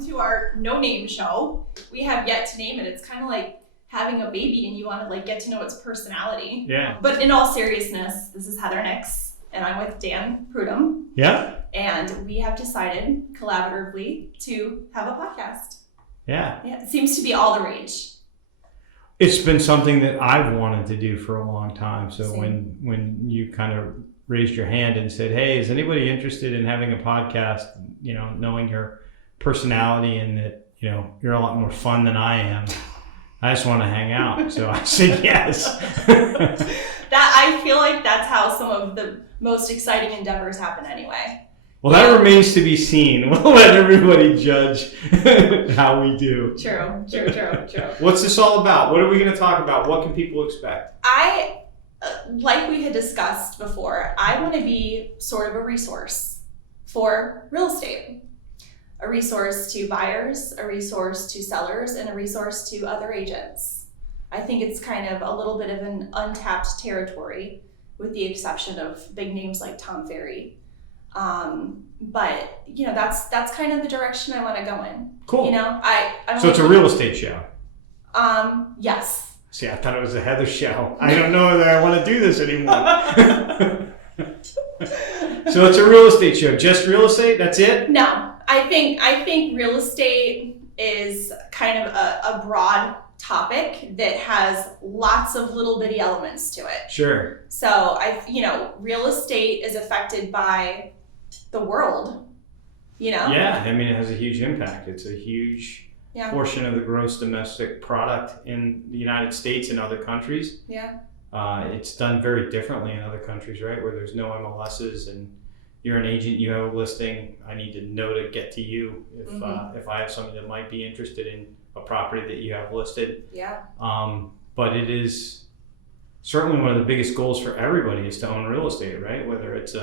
welcome to our no-name show. We have yet to name it. It's kind of like having a baby and you want to like get to know its personality. Yeah. But in all seriousness, this is Heather Nix, and I'm with Dan Prudhomme. Yeah. And we have decided collaboratively to have a podcast. Yeah. Yeah. It seems to be all the rage. It's been something that I've wanted to do for a long time. So Same. when you kind of raised your hand and said, hey, is anybody interested in having a podcast, you know, knowing your personality and that, you know, you're a lot more fun than I am. I just want to hang out. So I said yes. That I feel like that's how some of the most exciting endeavors happen anyway. Well, that remains to be seen. We'll let everybody judge how we do. True. What's this all about? What are we going to talk about? What can people expect? Like we had discussed before, I want to be sort of a resource for real estate. A resource to buyers, a resource to sellers, and a resource to other agents. I think it's kind of a little bit of an untapped territory, with the exception of big names like Tom Ferry. But you know, that's kind of the direction I want to go in. Cool. You know, So it's a real estate show. Yes. See, I thought it was a Heather show. I don't know that I want to do this anymore. So it's a real estate show. Just real estate? That's it? No, I think real estate is kind of a broad topic that has lots of little bitty elements to it. Sure. So real estate is affected by the world, you know? Yeah, I mean, it has a huge impact. It's a huge portion of the gross domestic product in the United States and other countries. Yeah. It's done very differently in other countries, right? Where there's no MLSs and you're an agent, you have a listing. I need to know to get to you if I have somebody that might be interested in a property that you have listed. Yeah. But it is certainly one of the biggest goals for everybody is to own real estate, right? Whether it's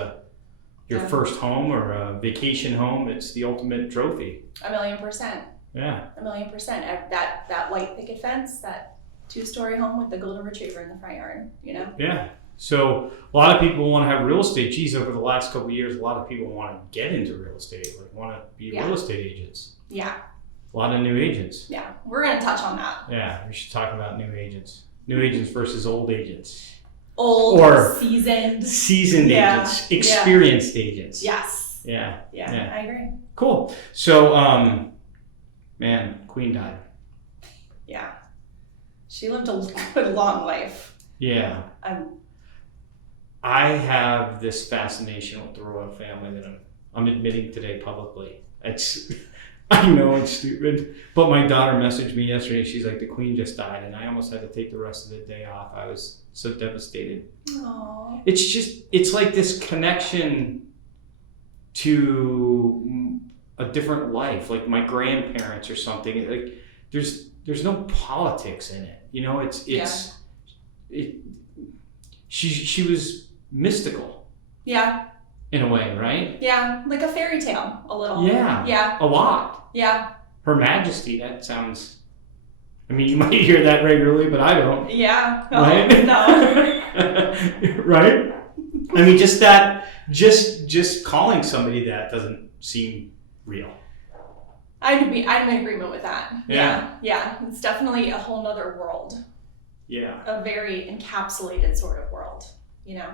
your first home or a vacation home, it's the ultimate trophy. 1,000,000%. Yeah. 1,000,000%. That white picket fence, that 2-story home with the golden retriever in the front yard, you know? Yeah. So a lot of people want to have real estate. Geez, over the last couple of years, a lot of people want to get into real estate, like want to be real estate agents. Yeah. A lot of new agents. Yeah. We're going to touch on that. Yeah. We should talk about new agents. New agents versus old agents. Old or seasoned agents, experienced agents. Yes. Yeah. I agree. Cool. So, man, Queen died. Yeah. She lived a good long life. Yeah. I have this fascination with the royal family that I'm admitting today publicly. I know it's stupid, but my daughter messaged me yesterday. She's like, the Queen just died, and I almost had to take the rest of the day off. I was so devastated. Aww. It's like this connection to a different life, like my grandparents or something. Like there's no politics in it, you know. She was mystical. Yeah. In a way, right? Yeah, like a fairy tale, a little. Yeah. A lot. Yeah. Her Majesty, that sounds... I mean, you might hear that regularly, but I don't. Yeah. Right? No. Right? I mean, just calling somebody that doesn't seem real. I'm in agreement with that. Yeah. Yeah. It's definitely a whole nother world. Yeah. A very encapsulated sort of world, you know?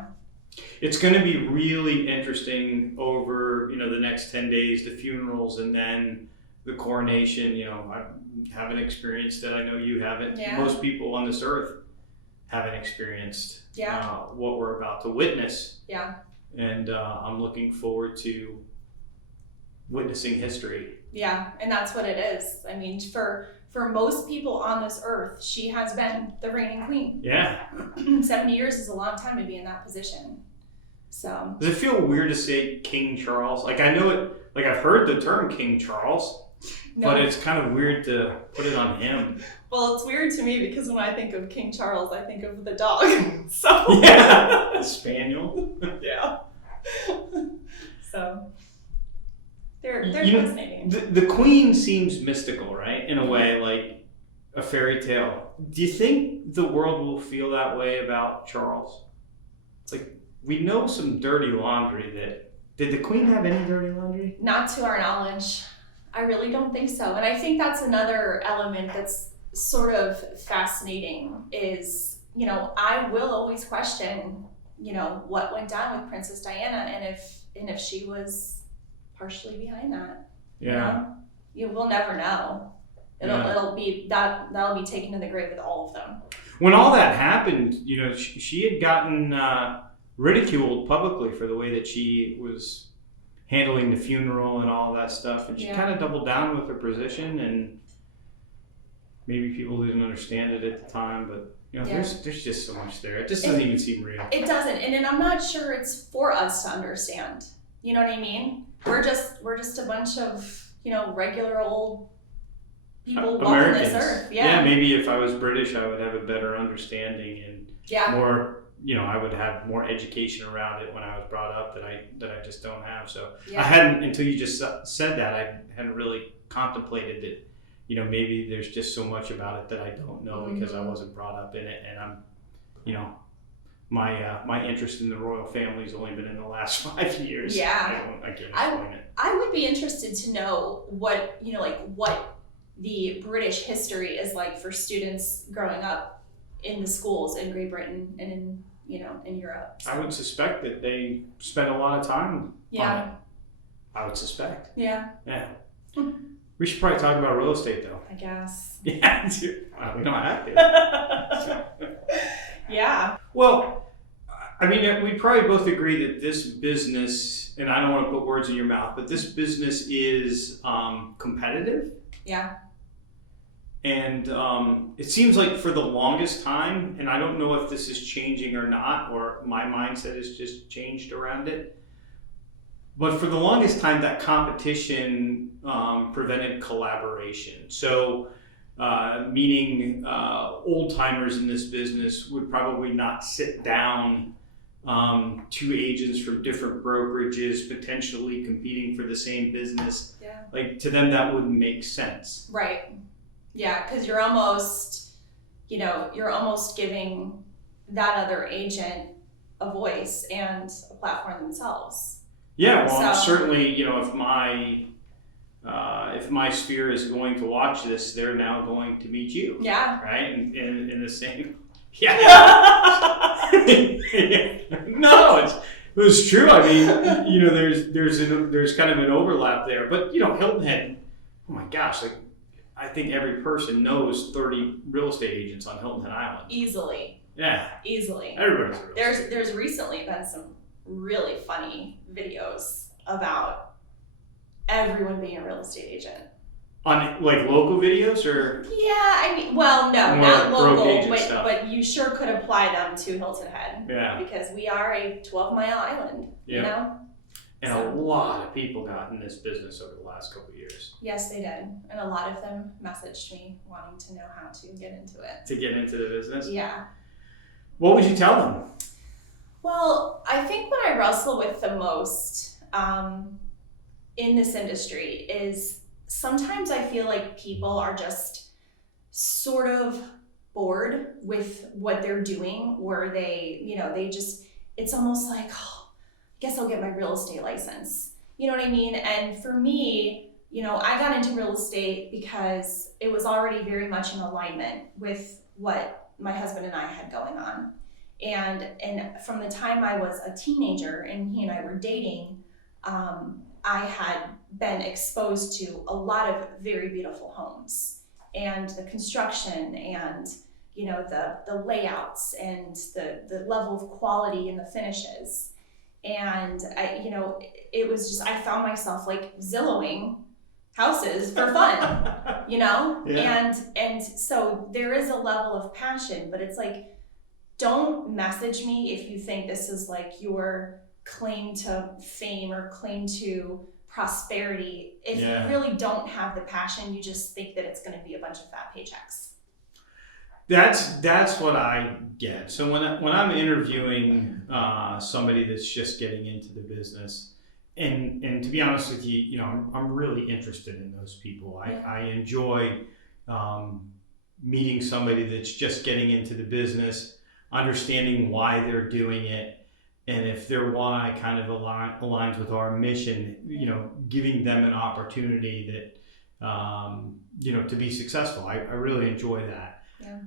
It's going to be really interesting over, the next 10 days, the funerals, and then the coronation. I haven't experienced that. I know you haven't. Yeah. Most people on this earth haven't experienced what we're about to witness. Yeah. And I'm looking forward to witnessing history. Yeah, and that's what it is. I mean, for most people on this earth, she has been the reigning queen. Yeah. 70 years is a long time to be in that position. So. Does it feel weird to say King Charles? Like, I know it, like I've heard the term King Charles, but it's kind of weird to put it on him. Well, it's weird to me because when I think of King Charles, I think of the dog. So. Yeah, a spaniel. Yeah. So. They're fascinating. The Queen seems mystical, right? In a way, like a fairy tale. Do you think the world will feel that way about Charles? Like, we know some dirty laundry that... Did the Queen have any dirty laundry? Not to our knowledge. I really don't think so. And I think that's another element that's sort of fascinating is, I will always question, what went down with Princess Diana and if she was partially behind that. Yeah. You will never know. It'll be that'll be taken to the grave with all of them. When all that happened, she had gotten ridiculed publicly for the way that she was handling the funeral and all that stuff, and she kind of doubled down with her position, and maybe people didn't understand it at the time, but there's just so much there. It just doesn't even seem real. It doesn't, and I'm not sure it's for us to understand. You know what I mean? We're just a bunch of regular old people walking this earth. Yeah, maybe if I was British, I would have a better understanding and more. I would have more education around it when I was brought up that I just don't have. So I hadn't, until you just said that, I hadn't really contemplated that. Maybe there's just so much about it that I don't know because I wasn't brought up in it, and I'm, my interest in the royal family's only been in the last 5 years. Yeah, I can't explain it. I would be interested to know what what the British history is like for students growing up in the schools in Great Britain and in Europe. So. I would suspect that they spend a lot of time on it. I would suspect. Yeah. Yeah. We should probably talk about real estate, though. I guess. Yeah, well, we don't have to. Yeah. Well, I mean, we probably both agree that this business, and I don't want to put words in your mouth, but this business is competitive. Yeah. And it seems like for the longest time, and I don't know if this is changing or not, or my mindset has just changed around it, but for the longest time, that competition prevented collaboration. So, meaning old timers in this business would probably not sit down two agents from different brokerages potentially competing for the same business. Yeah. Like, to them, that wouldn't make sense. Right. Yeah, because you're almost giving that other agent a voice and a platform themselves. Yeah, well, certainly, if my sphere is going to watch this, they're now going to meet you. Yeah. Right? In the same. Yeah. No, it was true. I mean, there's kind of an overlap there, but Hilton Head. Oh my gosh, like I think every person knows 30 real estate agents on Hilton Head Island. Easily. Yeah. Easily. Everybody's a real estate. There's recently been some really funny videos about everyone being a real estate agent. On like local videos or? Yeah, I mean, well, no, more not local, but you sure could apply them to Hilton Head. Yeah. Because we are a 12-mile island, And a lot of people got in this business over the last couple of years. Yes, they did. And a lot of them messaged me wanting to know how to get into it. To get into the business? Yeah. What would you tell them? Well, I think what I wrestle with the most in this industry is sometimes I feel like people are just sort of bored with what they're doing, where they just, it's almost like, I guess I'll get my real estate license. You know what I mean? And for me, I got into real estate because it was already very much in alignment with what my husband and I had going on. And from the time I was a teenager and he and I were dating, I had been exposed to a lot of very beautiful homes and the construction and the layouts and the level of quality and the finishes. And it was just, I found myself like Zillowing houses for fun, Yeah. And so there is a level of passion, but it's like, don't message me if you think this is like your claim to fame or claim to prosperity. If you really don't have the passion, you just think that it's going to be a bunch of fat paychecks. That's what I get. So when I'm interviewing somebody that's just getting into the business, and to be honest with you, I'm really interested in those people. I enjoy meeting somebody that's just getting into the business, understanding why they're doing it, and if their why kind of aligns with our mission, giving them an opportunity that to be successful. I really enjoy that. Yeah.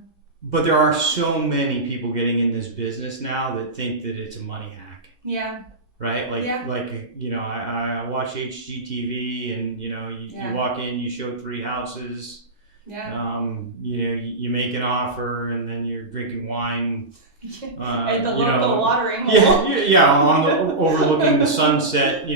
But there are so many people getting in this business now that think that it's a money hack. Yeah. Right? I watch HGTV and, you walk in, you show 3 houses. Yeah. You make an offer and then you're drinking wine. At the local watering hole. Overlooking the sunset,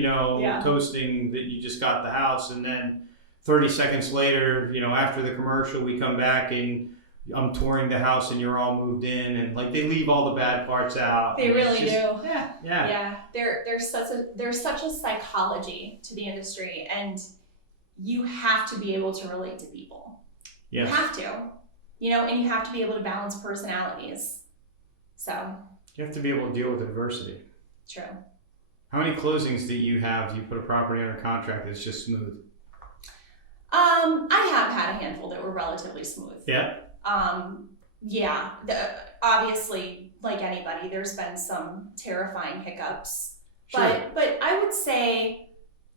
toasting that you just got the house, and then 30 seconds later, after the commercial, we come back and I'm touring the house and you're all moved in, and they leave all the bad parts out. They really do. Yeah. Yeah. There's such a psychology to the industry, and you have to be able to relate to people. Yes. You have to, and you have to be able to balance personalities. So you have to be able to deal with adversity. True. How many closings do you have? Do you put a property under contract that's just smooth? I have had a handful that were relatively smooth. Yeah. Obviously, like anybody, there's been some terrifying hiccups. Sure. But I would say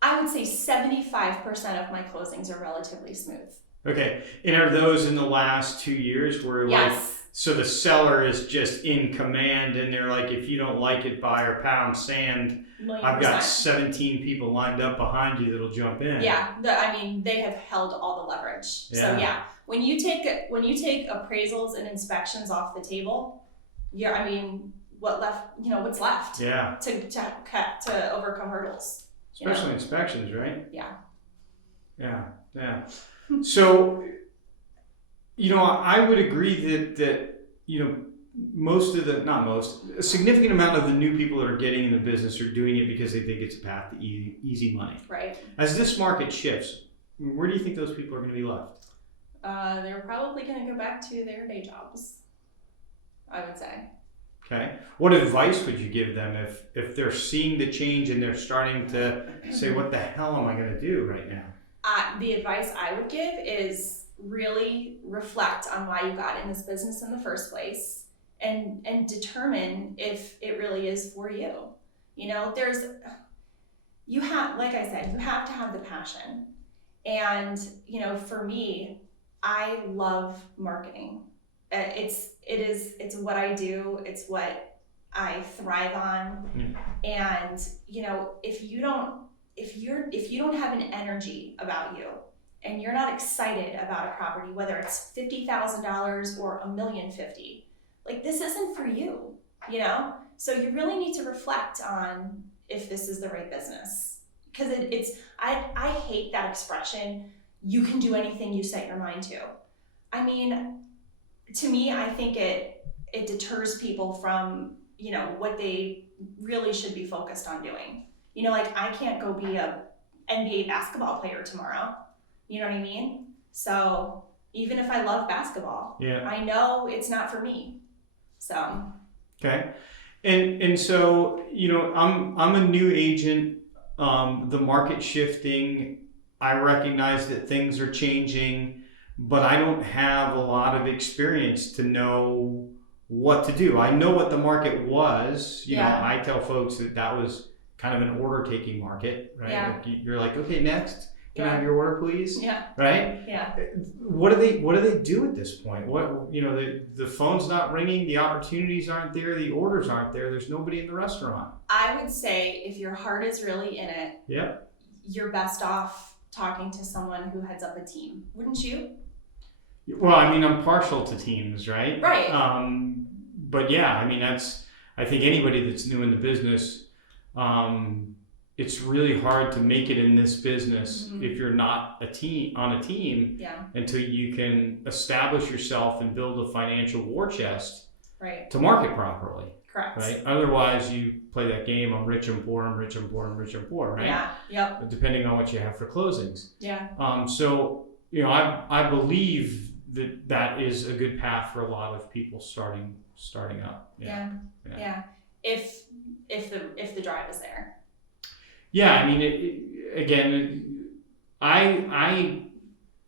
75% of my closings are relatively smooth. Okay. And are those in the last 2 years where Yes. So the seller is just in command and they're like, if you don't like it, buy or pound sand. 1,000,000%. I've got 17 people lined up behind you that'll jump in. Yeah. They have held all the leverage. Yeah. So yeah, when you take appraisals and inspections off the table, what's left? Yeah. To overcome hurdles. Especially inspections, right? Yeah. Yeah. So, I would agree that a significant amount of the new people that are getting in the business are doing it because they think it's a path to easy money. Right. As this market shifts, where do you think those people are going to be left? They're probably going to go back to their day jobs, I would say. Okay. What advice would you give them if they're seeing the change and they're starting to say, what the hell am I going to do right now? The advice I would give is really reflect on why you got in this business in the first place and determine if it really is for you. You have to have the passion. And, for me, I love marketing. It's what I do. It's what I thrive on. And, if you don't have an energy about you and you're not excited about a property, whether it's $50,000 or $1,050,000, this isn't for you, So you really need to reflect on if this is the right business, because I hate that expression. You can do anything you set your mind to. To me, I think it deters people from, what they really should be focused on doing. I can't go be a NBA basketball player tomorrow. You know what I mean? So even if I love basketball, I know it's not for me. So. Okay. And so, I'm a new agent. The market shifting. I recognize that things are changing, but I don't have a lot of experience to know what to do. I know what the market was. I tell folks that was kind of an order taking market, right? Yeah. You're like, okay, next, can I have your order, please? Yeah. Right? Yeah. What do they do at this point? The phone's not ringing, the opportunities aren't there, the orders aren't there, there's nobody in the restaurant. I would say if your heart is really in it, you're best off talking to someone who heads up a team, wouldn't you? Well, I'm partial to teams, right? Right. But yeah, I think anybody that's new in the business, it's really hard to make it in this business if you're not on a team until you can establish yourself and build a financial war chest to market properly. Correct. Right? Otherwise, you play that game, I'm rich and poor, I'm rich and poor, I'm rich and poor, right? Yeah. Yep. Depending on what you have for closings. Yeah. So, I believe that is a good path for a lot of people starting up. Yeah. If the drive is there. Yeah, I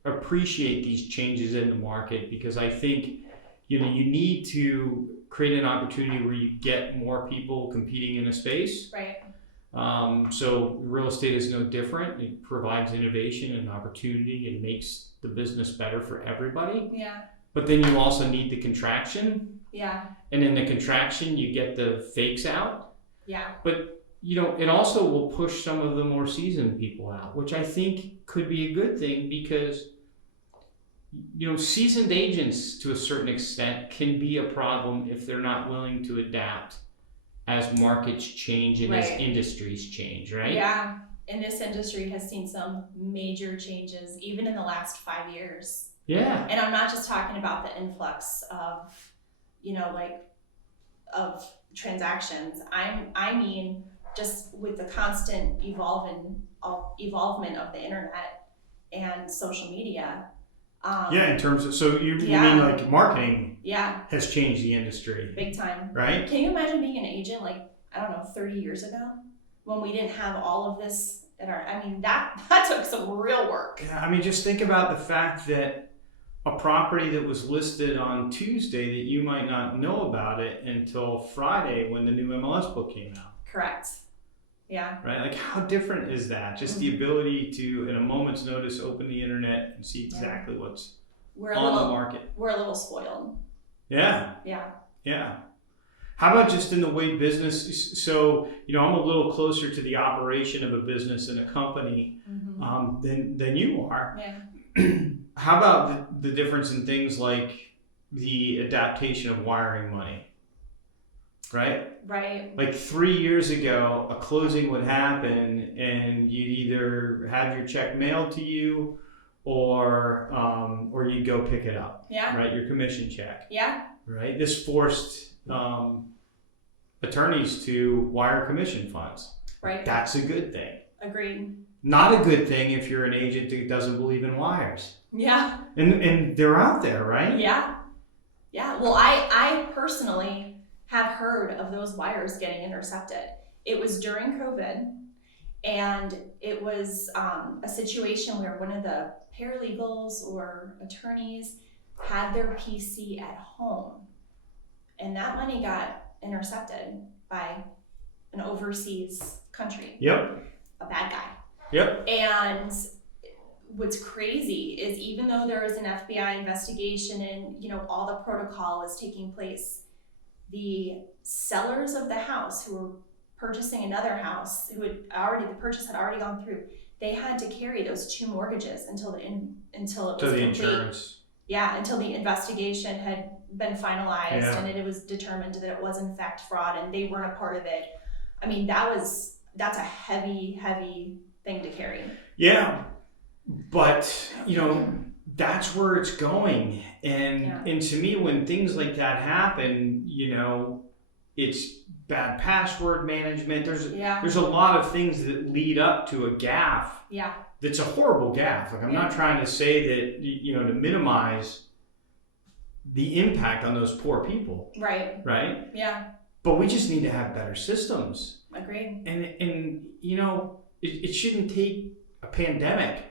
appreciate these changes in the market because I think you need to create an opportunity where you get more people competing in a space. Right. So real estate is no different. It provides innovation and opportunity and makes the business better for everybody. Yeah. But then you also need the contraction. Yeah. And in the contraction, you get the fakes out. Yeah. But, it also will push some of the more seasoned people out, which I think could be a good thing because, seasoned agents to a certain extent can be a problem if they're not willing to adapt as markets change and as industries change, right? Yeah. And this industry has seen some major changes even in the last 5 years. Yeah. And I'm not just talking about the influx of, of transactions. I mean, just with the constant evolvement of the internet and social media. In terms of, so you mean like marketing has changed the industry. Big time. Right? Can you imagine being an agent 30 years ago when we didn't have all of this that took some real work. Yeah, just think about the fact that a property that was listed on Tuesday that you might not know about it until Friday when the new MLS book came out. Correct. Yeah. Right? Like, how different is that? Just the ability to, in a moment's notice, open the internet and see exactly what's on the market. We're a little spoiled. Yeah. Yeah. Yeah. How about just in the way business, so, I'm a little closer to the operation of a business and a company than you are. Yeah. How about the difference in things like the adaptation of wiring money? Right? Right. Like 3 years ago, a closing would happen and you'd either have your check mailed to you or you'd go pick it up. Yeah. Right? Your commission check. Yeah. Right? This forced attorneys to wire commission funds. Right. That's a good thing. Agreed. Not a good thing if you're an agent that doesn't believe in wires. Yeah. And they're out there, right? Yeah. Yeah. Well, I personally have heard of those wires getting intercepted. It was during COVID, and it was a situation where one of the paralegals or attorneys had their PC at home, and that money got intercepted by an overseas country. Yep. A bad guy. Yep. And what's crazy is even though there is an FBI investigation and all the protocol is taking place, the sellers of the house who were purchasing another house, the purchase had already gone through, they had to carry those 2 mortgages until it was complete. Insurance. Yeah, until the investigation had been finalized and it was determined that it was in fact fraud and they weren't a part of it. That's a heavy, heavy thing to carry. Yeah, but that's where it's going, and to me, when things like that happen, it's bad password management. There's a lot of things that lead up to a gaffe. Yeah. That's a horrible gaffe. Like, I'm not trying to say that to minimize the impact on those poor people. Right. Right. Yeah. But we just need to have better systems. Agreed. And it shouldn't take a pandemic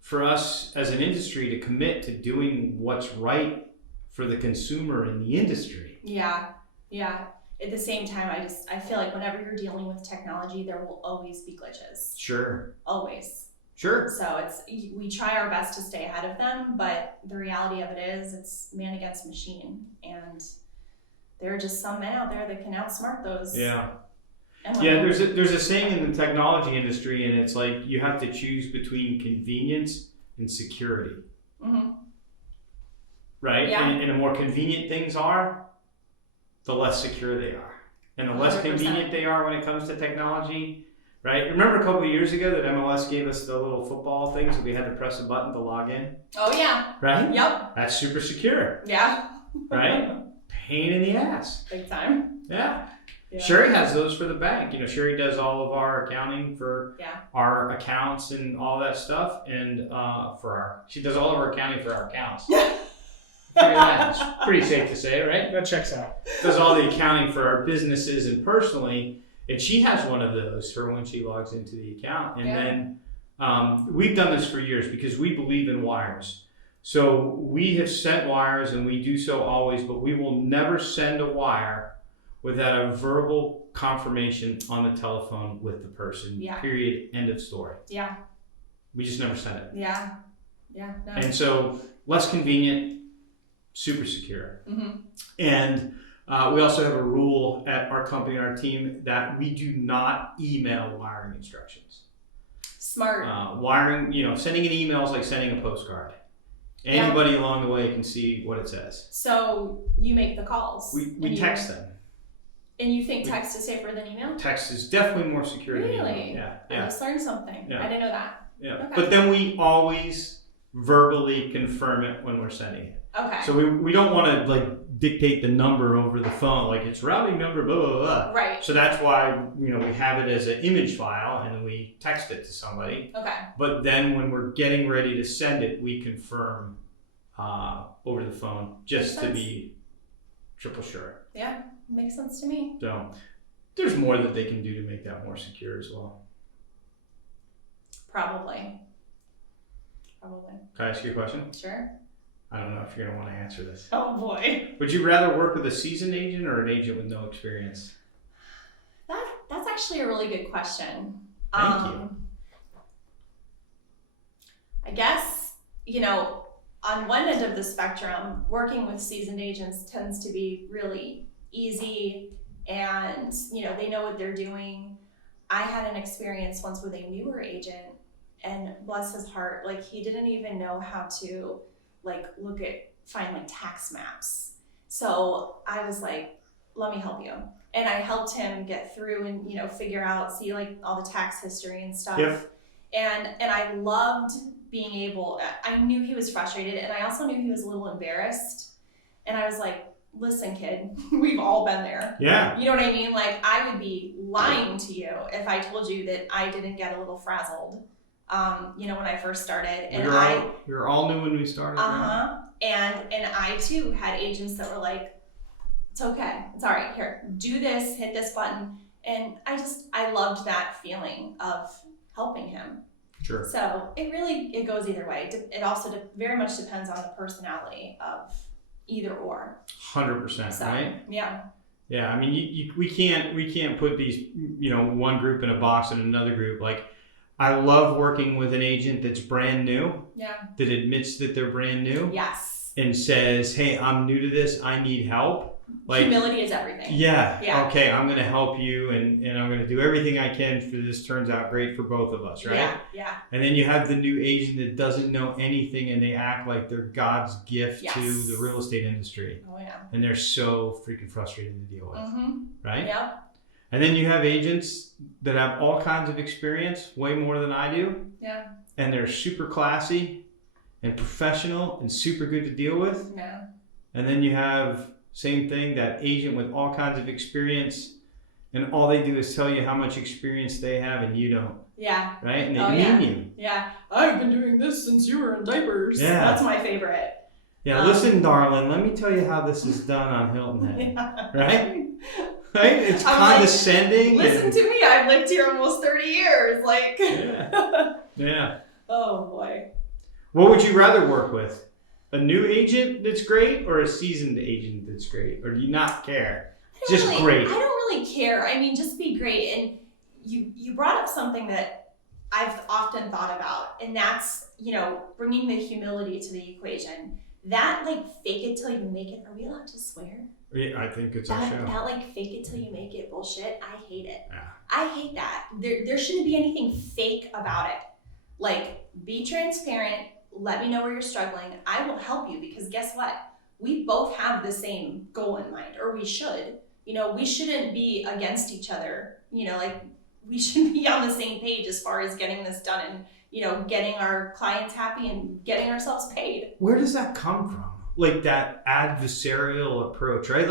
for us as an industry to commit to doing what's right for the consumer in the industry. Yeah. Yeah. At the same time, I feel like whenever you're dealing with technology, there will always be glitches. Sure. Always. Sure. So we try our best to stay ahead of them, but the reality of it is it's man against machine, and there are just some men out there that can outsmart those. Yeah. There's a saying in the technology industry, and it's like you have to choose between convenience and security. Mm-hmm. Right? Yeah. And the more convenient things are, the less secure they are. And the less 100%. convenient they are when it comes to technology, right? Remember a couple of years ago that MLS gave us the little football things that we had to press a button to log in? Oh, yeah. Right? Yep. That's super secure. Yeah. Right? Pain in the ass. Big time. Yeah. Yeah. Sherry has those for the bank. Sherry does all of our accounting for our accounts and all that stuff. And she does all of our accounting for our accounts. It's pretty safe to say, right? That checks out. Does all the accounting for our businesses and personally. And she has one of those for when she logs into the account. And then we've done this for years because we believe in wires. So we have sent wires and we do so always, but we will never send a wire without a verbal confirmation on the telephone with the person. Yeah. Period. End of story. Yeah. We just never sent it. Yeah. Yeah. No. And so less convenient, super secure. Mm-hmm. And we also have a rule at our company and our team that we do not email wiring instructions. Smart. Wiring, sending an email is like sending a postcard. Anybody along the way can see what it says. So you make the calls. We text them. And you think text is safer than email? Text is definitely more secure than email. Really? Yeah. I just learned something. Yeah. I didn't know that. Yeah. Okay. But then we always verbally confirm it when we're sending it. Okay. So we don't want to like dictate the number over the phone, like it's routing number, blah, blah, blah. Right. So that's why, we have it as an image file and then we text it to somebody. Okay. But then when we're getting ready to send it, we confirm over the phone just to be triple sure. Yeah, makes sense to me. So there's more that they can do to make that more secure as well. Probably. Can I ask you a question? Sure. I don't know if you're going to want to answer this. Oh boy. Would you rather work with a seasoned agent or an agent with no experience? That's actually a really good question. Thank you. I guess, on one end of the spectrum, working with seasoned agents tends to be really easy and, they know what they're doing. I had an experience once with a newer agent and bless his heart, like he didn't even know how to find tax maps. So I was like, let me help you. And I helped him get through and, figure out, see all the tax history and stuff. Yep. And I loved being able, I knew he was frustrated and I also knew he was a little embarrassed. And I was like, listen, kid, we've all been there. Yeah. You know what I mean? I would be lying to you if I told you that I didn't get a little frazzled, when I first started. And we were all new when we started. Uh-huh. And I too had agents that were like, it's okay. It's all right. Here, do this, hit this button. And I loved that feeling of helping him. Sure. So it goes either way. It also very much depends on the personality of either or. 100%, right? Yeah. Yeah. I mean, we can't put these, one group in a box and another group. Like, I love working with an agent that's brand new. Yeah. That admits that they're brand new. Yes. And says, hey, I'm new to this. I need help. Humility is everything. Yeah. Okay, I'm going to help you and I'm going to do everything I can for this turns out great for both of us, right? Yeah. And then you have the new agent that doesn't know anything and they act like they're God's gift to the real estate industry. Oh, yeah. And they're so freaking frustrating to deal with, right? Yep. And then you have agents that have all kinds of experience, way more than I do. Yeah. And they're super classy and professional and super good to deal with. Yeah. And then you have, same thing, that agent with all kinds of experience and all they do is tell you how much experience they have and you don't. Yeah. Right? And they mean you. Yeah. I've been doing this since you were in diapers. Yeah. That's my favorite. Yeah, listen, darling, let me tell you how this is done on Hilton Head. Yeah. Right? Right? It's I'm condescending. Listen to me, I've lived here almost 30 years. Yeah. Oh boy. What would you rather work with? A new agent that's great or a seasoned agent that's great? Or do you not care? Just great. I don't really care. I mean, just be great. And you brought up something that I've often thought about, and that's, bringing the humility to the equation. That fake it till you make it. Are we allowed to swear? Yeah, I think it's our show. That fake it till you make it bullshit. I hate it. Yeah. I hate that. There shouldn't be anything fake about it. Be transparent. Let me know where you're struggling. I will help you because guess what? We both have the same goal in mind, or we should. We shouldn't be against each other. We should be on the same page as far as getting this done and, getting our clients happy and getting ourselves paid. Where does that come from? That adversarial approach, right?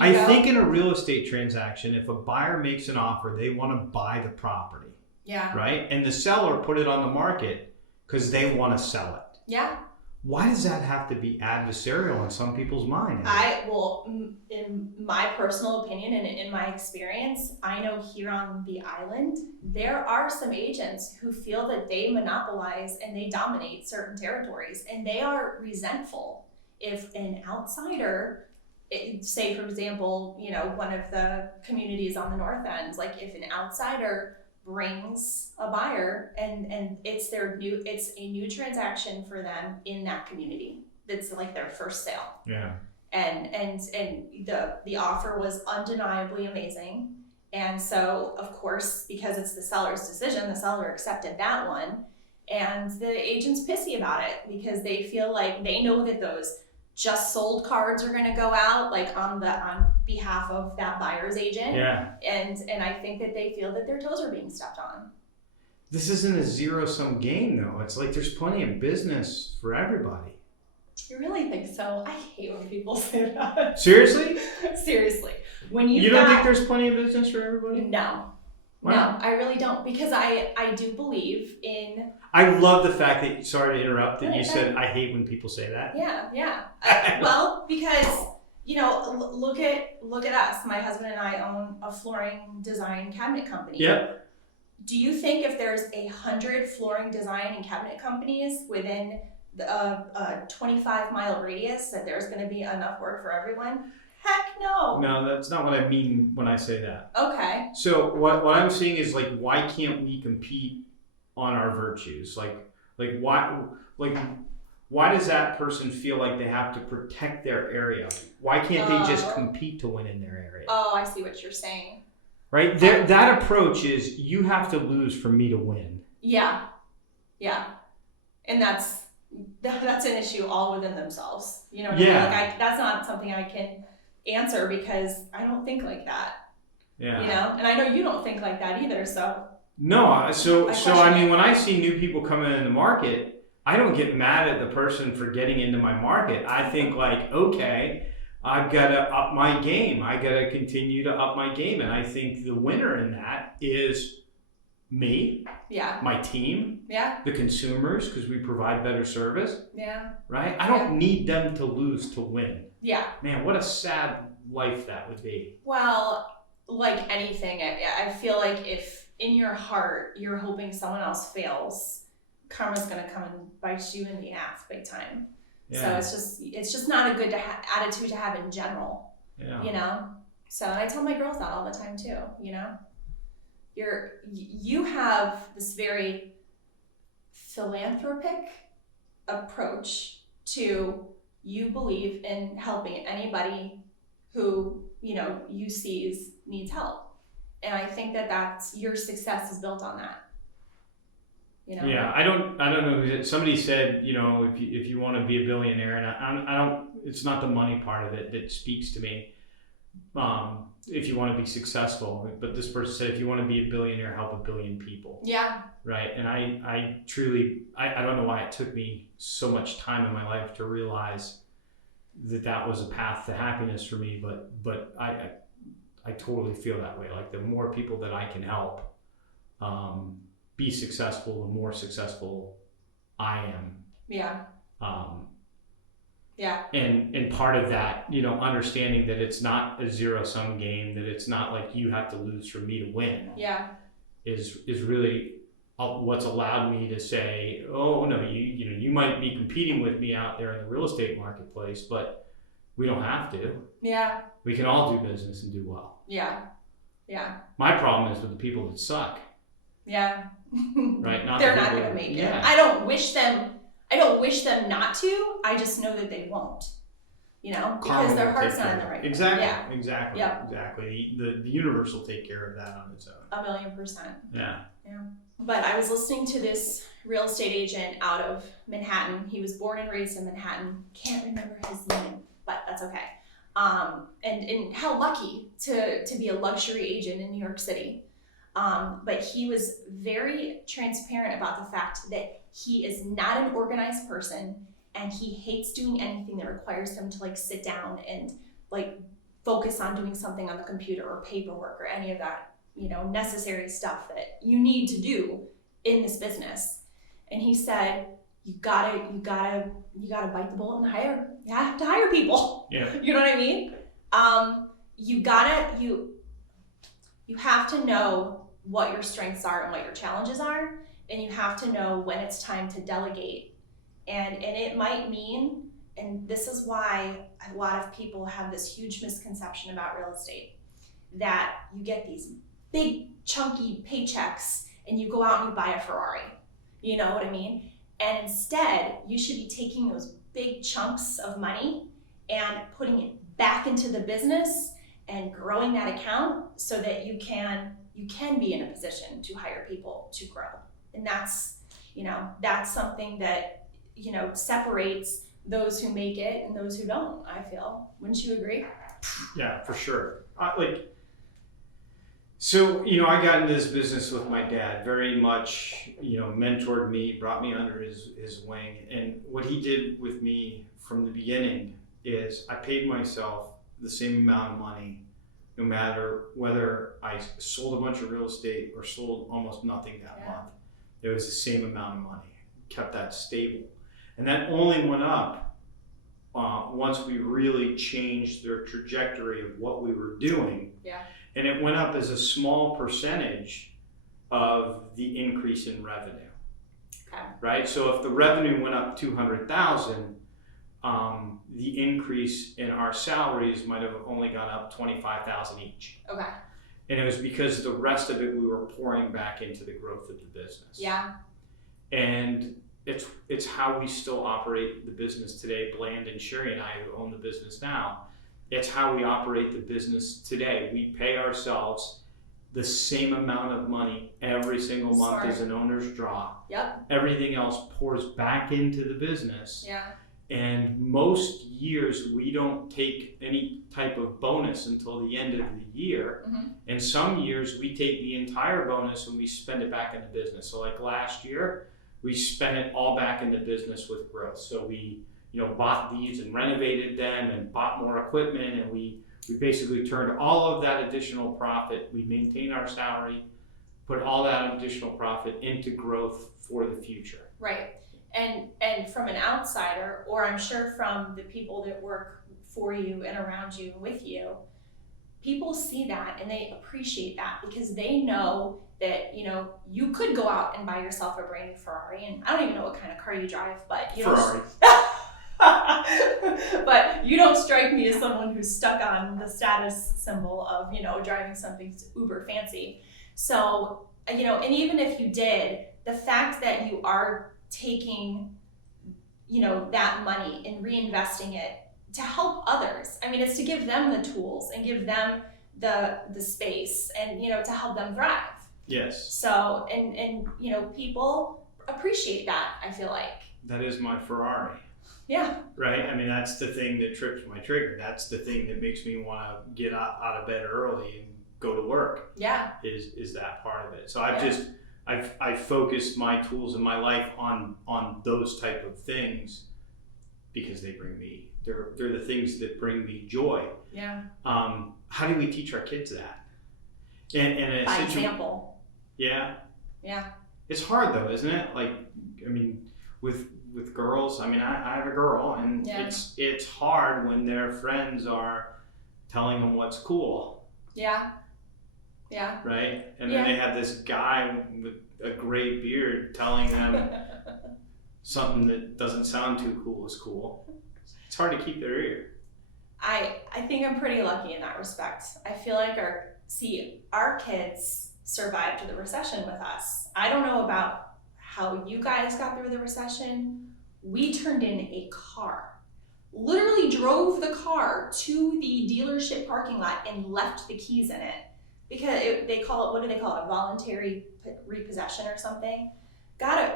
I think in a real estate transaction, if a buyer makes an offer, they want to buy the property. Yeah. Right? And the seller put it on the market because they want to sell it. Yeah. Why does that have to be adversarial in some people's mind? In my personal opinion and in my experience, I know here on the island, there are some agents who feel that they monopolize and they dominate certain territories, and they are resentful if an outsider say for example, one of the communities on the north end, like if an outsider brings a buyer and it's a new transaction for them in that community, that's like their first sale. Yeah. And the offer was undeniably amazing. And so of course, because it's the seller's decision, the seller accepted that one. And the agent's pissy about it because they feel like they know that those just sold cards are going to go out like on behalf of that buyer's agent. Yeah. And I think that they feel that their toes are being stepped on. This isn't a zero-sum game, though. It's like there's plenty of business for everybody. You really think so? I hate when people say that. Seriously? Seriously. You don't think there's plenty of business for everybody? No. Why No, not? I really don't, because I do believe in. I love the fact that, sorry to interrupt, that you said, I hate when people say that. Yeah. Well, because, look at us. My husband and I own a flooring design cabinet company. Yep. Do you think if there's 100 flooring design and cabinet companies within a 25-mile radius that there's going to be enough work for everyone? Heck no. No, that's not what I mean when I say that. Okay. So what I'm saying is, like, why can't we compete on our virtues? Like why does that person feel like they have to protect their area? Why can't they just compete to win in their area? Oh, I see what you're saying. Right? That approach is, you have to lose for me to win. Yeah. And that's an issue all within themselves. You know what I mean? Like that's not something I can answer because I don't think like that. Yeah. And I know you don't think like that either, so. No, so I mean, when I see new people coming in the market, I don't get mad at the person for getting into my market. I think like, okay, I've got to up my game. I got to continue to up my game. And I think the winner in that is me, my team, the consumers, because we provide better service. Yeah. Right? I don't need them to lose to win. Yeah. Man, what a sad life that would be. Well, like anything, I feel like if in your heart you're hoping someone else fails, karma's gonna come and bite you in the ass big time. Yeah. So it's just not a good attitude to have in general. Yeah. So and I tell my girls that all the time too. You have this very philanthropic approach to, you believe in helping anybody who you see needs help, and I think that's your success is built on that. Yeah, I don't know. Somebody said, if you want to be a billionaire, and I don't. It's not the money part of it that speaks to me. If you want to be successful, but this person said, if you want to be a billionaire, help 1 billion people. Yeah. Right, and I truly, I don't know why it took me so much time in my life to realize that was a path to happiness for me, but I totally feel that way. Like, the more people that I can help be successful, the more successful I am. Yeah. And part of that, understanding that it's not a zero-sum game, that it's not like you have to lose for me to win. Yeah. Is really what's allowed me to say, oh no, you might be competing with me out there in the real estate marketplace, but we don't have to. Yeah. We can all do business and do well. Yeah. My problem is with the people that suck. Yeah. Right? They're not going to make it. I don't wish them not to. I just know that they won't. Because their heart's not in the right. Exactly. Yeah. Exactly. Yep. Exactly. The universe will take care of that on its own. 1,000,000%. Yeah. But I was listening to this real estate agent out of Manhattan. He was born and raised in Manhattan. Can't remember his name, but that's okay. And how lucky to be a luxury agent in New York City. But he was very transparent about the fact that he is not an organized person, and he hates doing anything that requires him to sit down and focus on doing something on the computer or paperwork or any of that, necessary stuff that you need to do in this business. And he said, you gotta bite the bullet and hire. You have to hire people. Yeah. You know what I mean? You have to know what your strengths are and what your challenges are, and you have to know when it's time to delegate. And it might mean and this is why a lot of people have this huge misconception about real estate, that you get these big chunky paychecks and you go out and you buy a Ferrari. You know what I mean? And instead, you should be taking those big chunks of money and putting it back into the business and growing that account so that you can be in a position to hire people to grow. And that's something that, separates those who make it and those who don't, I feel. Wouldn't you agree? Yeah, for sure. So, I got into this business with my dad, very much, mentored me, brought me under his wing. And what he did with me from the beginning is I paid myself the same amount of money, no matter whether I sold a bunch of real estate or sold almost nothing that month. It was the same amount of money, kept that stable. And that only went up once we really changed the trajectory of what we were doing. Yeah. And it went up as a small percentage of the increase in revenue. Okay. Right? So if the revenue went up 200,000, the increase in our salaries might have only gone up 25,000 each. Okay. And it was because the rest of it we were pouring back into the growth of the business. Yeah. And it's how we still operate the business today. Bland and Sherry and I, who own the business now, it's how we operate the business today. We pay ourselves the same amount of money every single month as an owner's draw. Yep. Everything else pours back into the business. Yeah. And most years we don't take any type of bonus until the end of the year. Mm-hmm. And some years we take the entire bonus and we spend it back in the business. So like last year, we spent it all back in the business with growth. So we bought these and renovated them and bought more equipment, and we basically turned all of that additional profit. We maintained our salary, put all that additional profit into growth for the future. Right. And from an outsider, or I'm sure from the people that work for you and around you and with you, people see that and they appreciate that because they know that, you could go out and buy yourself a brand new Ferrari. And I don't even know what kind of car you drive, but Ferrari. But you don't strike me as someone who's stuck on the status symbol of, driving something uber fancy. So, and even if you did, the fact that you are taking, that money and reinvesting it to help others. I mean, it's to give them the tools and give them the space and, to help them thrive. Yes. So, and people appreciate that, I feel like. That is my Ferrari. Yeah. Right? I mean, that's the thing that trips my trigger. That's the thing that makes me want to get out of bed early and go to work. Yeah. Is that part of it. So I've focused my tools in my life on those type of things because they're the things that bring me joy. Yeah. How do we teach our kids that? By example. Yeah. Yeah. It's hard though, isn't it? Like, I mean, with girls, I mean, I have a girl, and it's hard when their friends are telling them what's cool. Yeah. Yeah. Right? And then they have this guy with a gray beard telling them something that doesn't sound too cool is cool. It's hard to keep their ear. I think I'm pretty lucky in that respect. I feel like our kids survived the recession with us. I don't know about how you guys got through the recession. We turned in a car. Literally drove the car to the dealership parking lot and left the keys in it. Because they call it, what do they call it? A voluntary repossession or something.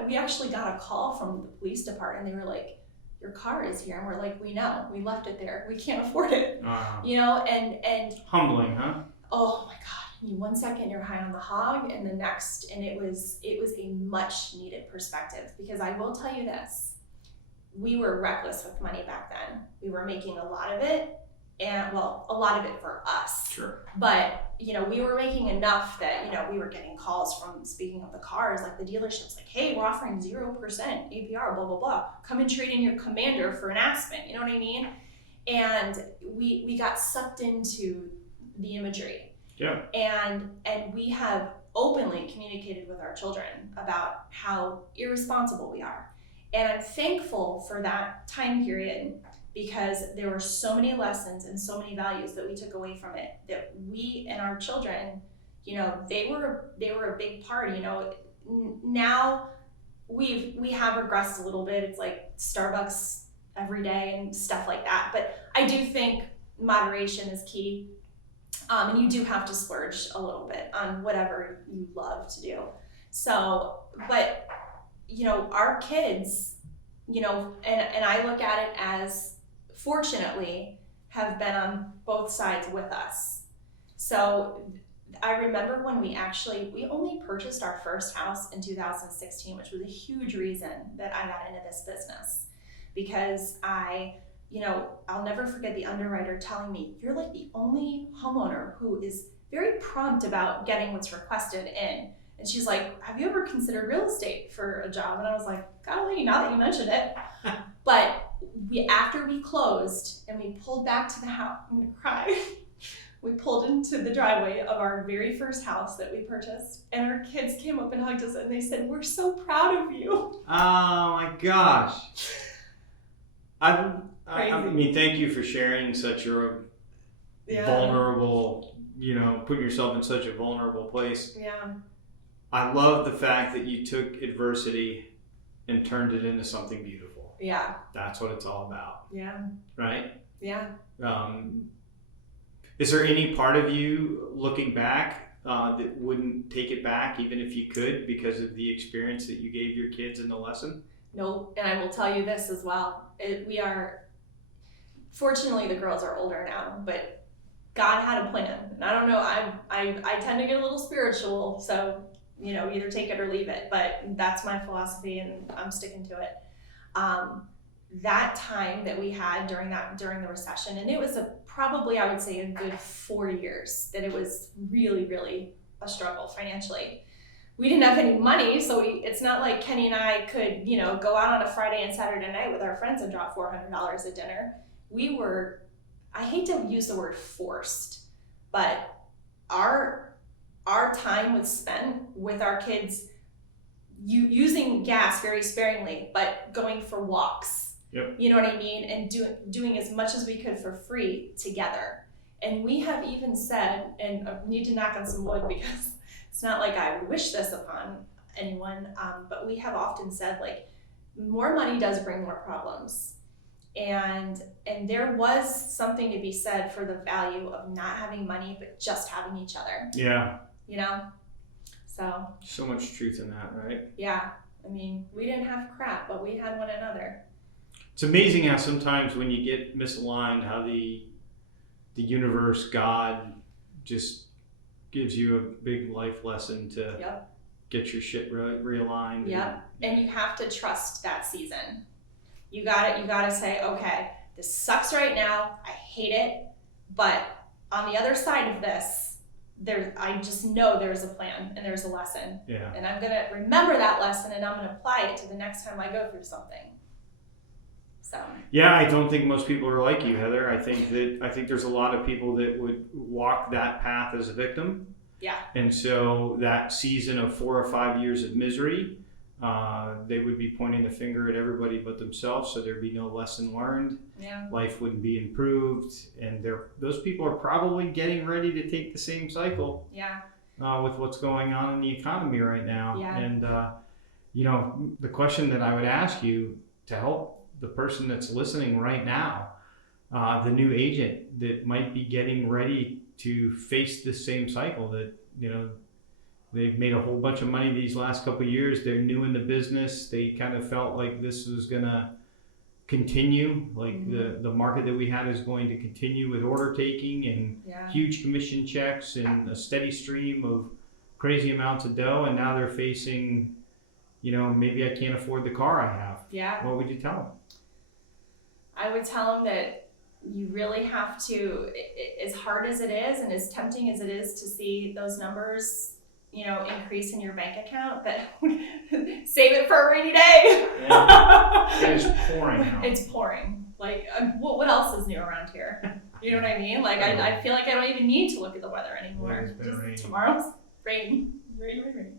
We actually got a call from the police department. They were like, your car is here. And we're like, we know, we left it there. We can't afford it. And humbling, huh? Oh my God. One second you're high on the hog and the next, and it was a much needed perspective, because I will tell you this, we were reckless with money back then. We were making a lot of it, and a lot of it for us. Sure. But, we were making enough that, we were getting calls from, speaking of the cars, like the dealerships, like, hey, we're offering 0% APR, blah, blah, blah. Come and trade in your Commander for an Aspen, you know what I mean? And we got sucked into the imagery. Yeah. And we have openly communicated with our children about how irresponsible we are. And I'm thankful for that time period because there were so many lessons and so many values that we took away from it that we and our children, you know, they were a big part. You know, now we have regressed a little bit. It's like Starbucks every day and stuff like that. But I do think moderation is key. And you do have to splurge a little bit on whatever you love to do. So, but, you know, our kids, you know, and I look at it as, fortunately, have been on both sides with us. So I remember when we only purchased our first house in 2016, which was a huge reason that I got into this business. Because I'll never forget the underwriter telling me, you're like the only homeowner who is very prompt about getting what's requested in. And she's like, have you ever considered real estate for a job? And I was like, golly, now that you mentioned it. But after we closed and we pulled back to the house, I'm gonna cry. We pulled into the driveway of our very first house that we purchased, and our kids came up and hugged us and they said, we're so proud of you. Oh my gosh. I mean, thank you for sharing such a vulnerable, you know, putting yourself in such a vulnerable place. Yeah. I love the fact that you took adversity and turned it into something beautiful. Yeah. That's what it's all about. Yeah. Right? Yeah. Is there any part of you looking back that wouldn't take it back even if you could because of the experience that you gave your kids in the lesson? No, and I will tell you this as well. Fortunately, the girls are older now, but God had a plan. And I don't know, I tend to get a little spiritual, so, you know, either take it or leave it, but that's my philosophy and I'm sticking to it. That time that we had during the recession, and it was probably, I would say, a good 4 years that it was really, really a struggle financially. We didn't have any money, so it's not like Kenny and I could, you know, go out on a Friday and Saturday night with our friends and drop $400 at dinner. We were, I hate to use the word forced, but our time was spent with our kids using gas very sparingly, but going for walks. Yep. You know what I mean? And doing as much as we could for free together. And we have even said, and I need to knock on some wood because it's not like I would wish this upon anyone, but we have often said, like, more money does bring more problems. And there was something to be said for the value of not having money, but just having each other. Yeah. You know? So much truth in that, right? Yeah. I mean, we didn't have crap, but we had one another. It's amazing how sometimes when you get misaligned, how the universe, God, just gives you a big life lesson to get your shit realigned. Yep. And you have to trust that season. You gotta say, okay, this sucks right now. I hate it. But on the other side of this, I just know there's a plan and there's a lesson. Yeah. And I'm gonna remember that lesson and I'm gonna apply it to the next time I go through something. So. Yeah, I don't think most people are like you, Heather. I think there's a lot of people that would walk that path as a victim. Yeah. And so that season of 4 or 5 years of misery, they would be pointing the finger at everybody but themselves, so there'd be no lesson learned. Yeah. Life wouldn't be improved, and those people are probably getting ready to take the same cycle. Yeah. With what's going on in the economy right now. Yeah. And you know, the question that I would ask you to help the person that's listening right now, the new agent that might be getting ready to face this same cycle, that, you know, they've made a whole bunch of money these last couple of years. They're new in the business. They kind of felt like this was going to continue, like the market that we had is going to continue with order taking and huge commission checks and a steady stream of crazy amounts of dough. And now they're facing, you know, maybe I can't afford the car I have. Yeah. What would you tell them? I would tell them that you really have to, as hard as it is and as tempting as it is to see those numbers, you know, increase in your bank account, that save it for a rainy day. Yeah. It is pouring out. It's pouring. Like, what else is new around here? You know what I mean? Like, I feel like I don't even need to look at the weather anymore. Just tomorrow's rain. Rain.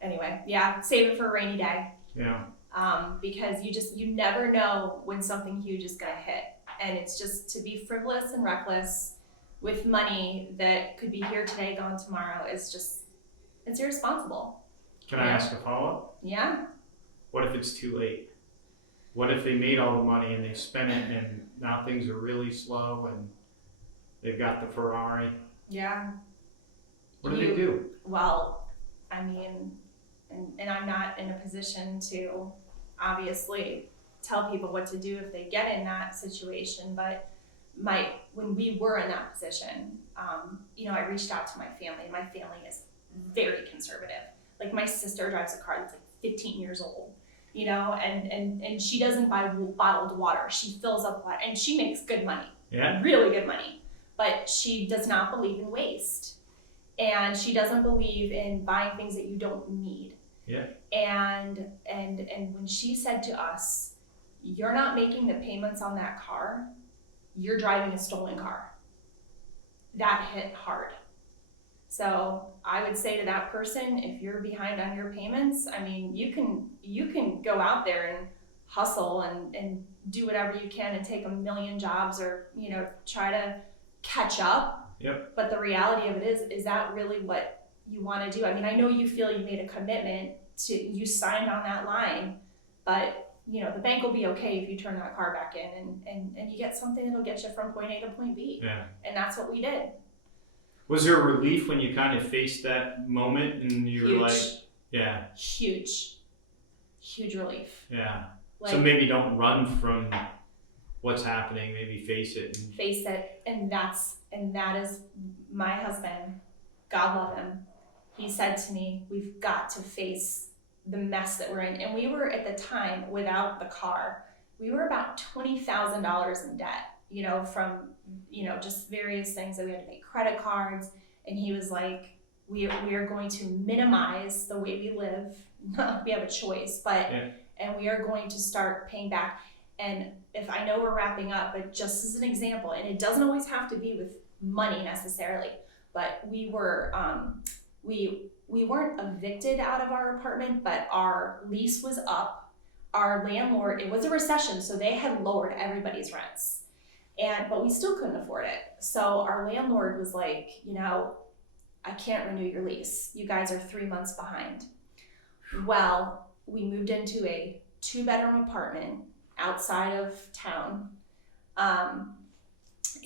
Anyway, yeah, save it for a rainy day. Yeah. because you never know when something huge is going to hit. And it's just to be frivolous and reckless with money that could be here today, gone tomorrow, it's irresponsible. Can I ask a follow-up? Yeah. What if it's too late? What if they made all the money and they spent it and now things are really slow and they've got the Ferrari? Yeah. What do they do? Well, I mean, and I'm not in a position to obviously tell people what to do if they get in that situation, but when we were in that position, I reached out to my family. My family is very conservative. Like, my sister drives a car that's like 15 years old, and she doesn't buy bottled water. She fills up water, and she makes good money. Yeah. Really good money. But she does not believe in waste. And she doesn't believe in buying things that you don't need. Yeah. And when she said to us, "You're not making the payments on that car, you're driving a stolen car," that hit hard. So I would say to that person, if you're behind on your payments, I mean, you can go out there and hustle and do whatever you can and take a million jobs or, try to catch up. Yep. But the reality of it is that really what you want to do? I mean, I know you feel you made a commitment you signed on that line, but the bank will be okay if you turn that car back in and you get something that'll get you from point A to point B. Yeah. And that's what we did. Was there a relief when you kind of faced that moment and you were like, yeah. Huge relief. Yeah. Like, so maybe don't run from what's happening, maybe face it. Face it. And that is my husband. God love him. He said to me, we've got to face the mess that we're in. And we were at the time, without the car, we were about $20,000 in debt, from, just various things that we had to pay credit cards. And he was like, we are going to minimize the way we live. We have a choice, and we are going to start paying back. And if I know we're wrapping up, but just as an example, and it doesn't always have to be with money necessarily, but we were, we weren't evicted out of our apartment, but our lease was up. Our landlord, it was a recession, so they had lowered everybody's rents, but we still couldn't afford it. So our landlord was like, I can't renew your lease. You guys are 3 months behind. Well, we moved into a 2-bedroom apartment outside of town.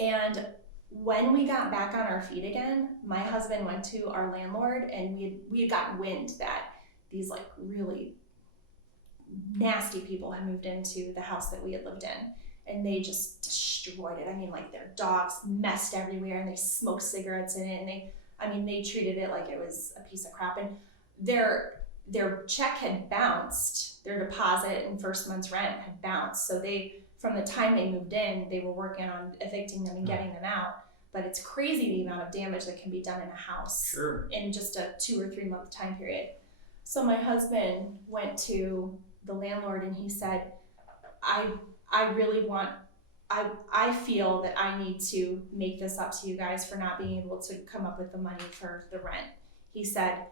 And when we got back on our feet again, my husband went to our landlord, and we had gotten wind that these like really nasty people had moved into the house that we had lived in, and they just destroyed it. I mean, like, their dogs messed everywhere, and they smoked cigarettes in it, and they treated it like it was a piece of crap. And their check had bounced, their deposit and first month's rent had bounced. So from the time they moved in, they were working on evicting them and getting them out. But it's crazy the amount of damage that can be done in a house in just a 2 or 3 month time period. So my husband went to the landlord and he said, I really want, I feel that I need to make this up to you guys for not being able to come up with the money for the rent. He said,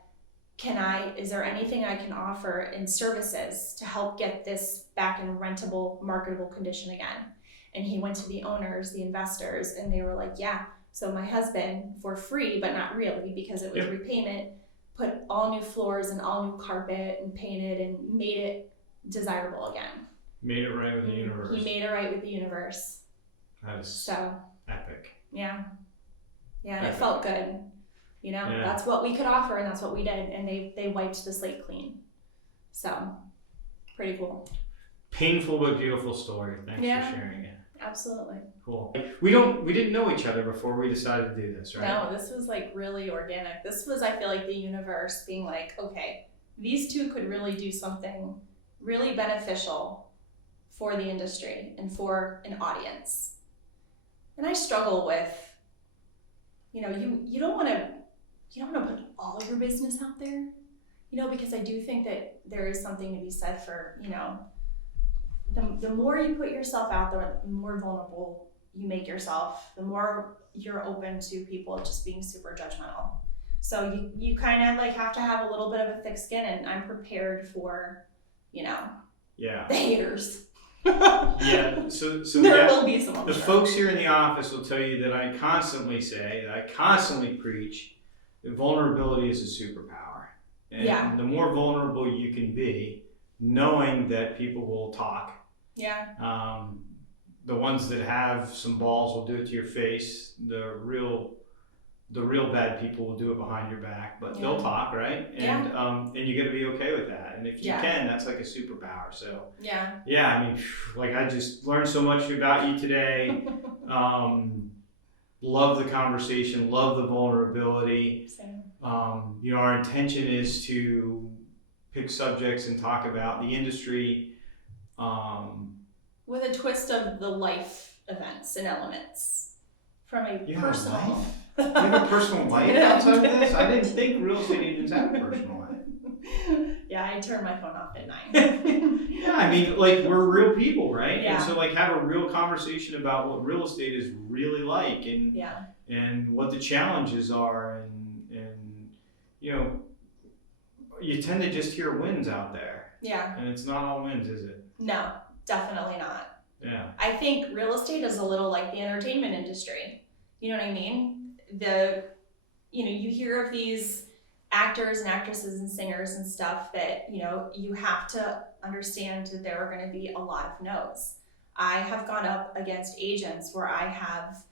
is there anything I can offer in services to help get this back in rentable, marketable condition again? And he went to the owners, the investors, and they were like, yeah. So my husband, for free, but not really because it was repayment, put all new floors and all new carpet and painted and made it desirable again. Made it right with the universe. He made it right with the universe. That is so epic. Yeah. Yeah, and it felt good. That's what we could offer, and that's what we did. And they wiped the slate clean. So, pretty cool. Painful but beautiful story. Thanks for sharing it. Absolutely. Cool. We didn't know each other before we decided to do this, right? No, this was like really organic. This was, I feel like, the universe being like, okay, these two could really do something really beneficial for the industry and for an audience. And I struggle with, you don't want to put all of your business out there, because I do think that there is something to be said for, the more you put yourself out there, the more vulnerable you make yourself, the more you're open to people just being super judgmental. So you kind of like have to have a little bit of a thick skin, and I'm prepared for, Yeah. The haters. Yeah. So There will be some. the folks here in the office will tell you that I constantly preach that vulnerability is a superpower. And the more vulnerable you can be, knowing that people will talk. Yeah. The ones that have some balls will do it to your face. The real bad people will do it behind your back, but they'll talk, right? And you got to be okay with that. And if you can, that's like a superpower. So I mean, like I just learned so much about you today. Love the conversation, love the vulnerability. Same. Our intention is to pick subjects and talk about the industry. With a twist of the life events and elements from a personal. Life? You have a personal life outside of this? I didn't think real estate agents have a personal life. Yeah, I turn my phone off at 9. Yeah, I mean, like, we're real people, right? Yeah. And so, like, have a real conversation about what real estate is really like and what the challenges are and you tend to just hear wins out there. Yeah. And it's not all wins, is it? No, definitely not. Yeah. I think real estate is a little like the entertainment industry. You know what I mean? You hear of these actors and actresses and singers and stuff that, you have to understand that there are going to be a lot of no's. I have gone up against agents where I have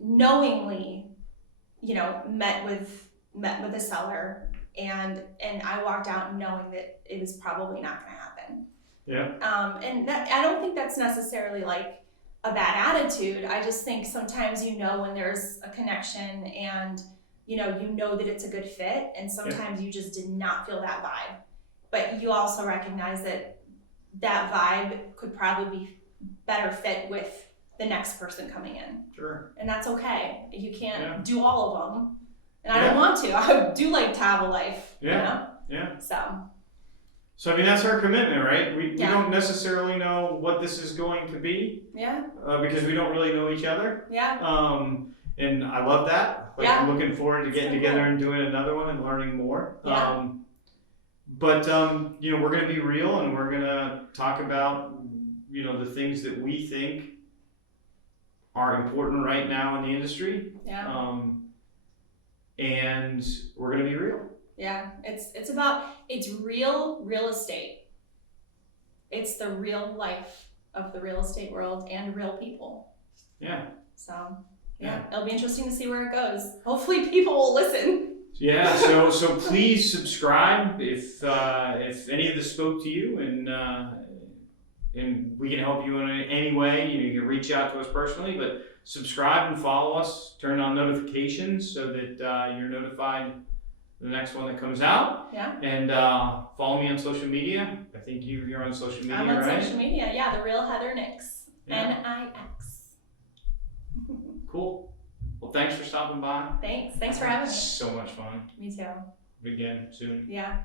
knowingly, met with a seller and I walked out knowing that it was probably not going to happen. Yeah. And that, I don't think that's necessarily like a bad attitude. I just think sometimes when there's a connection and you know that it's a good fit, and sometimes you just did not feel that vibe. But you also recognize that vibe could probably be better fit with the next person coming in. Sure. And that's okay. You can't do all of them. And I don't want to. I do like to have a life. Yeah. Yeah. So, I mean, that's our commitment, right? We don't necessarily know what this is going to be. Yeah. Because we don't really know each other. Yeah. And I love that. I'm looking forward to getting together and doing another one and learning more. Yeah. But we're going to be real and we're going to talk about, the things that we think are important right now in the industry. Yeah. And we're going to be real. Yeah, it's real estate. It's the real life of the real estate world and real people. Yeah. So it'll be interesting to see where it goes. Hopefully people will listen. Yeah, so please subscribe if any of this spoke to you and we can help you in any way. You can reach out to us personally, but subscribe and follow us. Turn on notifications so that you're notified the next one that comes out. Yeah. And follow me on social media. I think you're on social media, I'm on right? social media. Yeah, the real Heather Nix. Yeah. Nix. Cool. Well, thanks for stopping by. Thanks for having me. So much fun. Me too. Again soon. Yeah.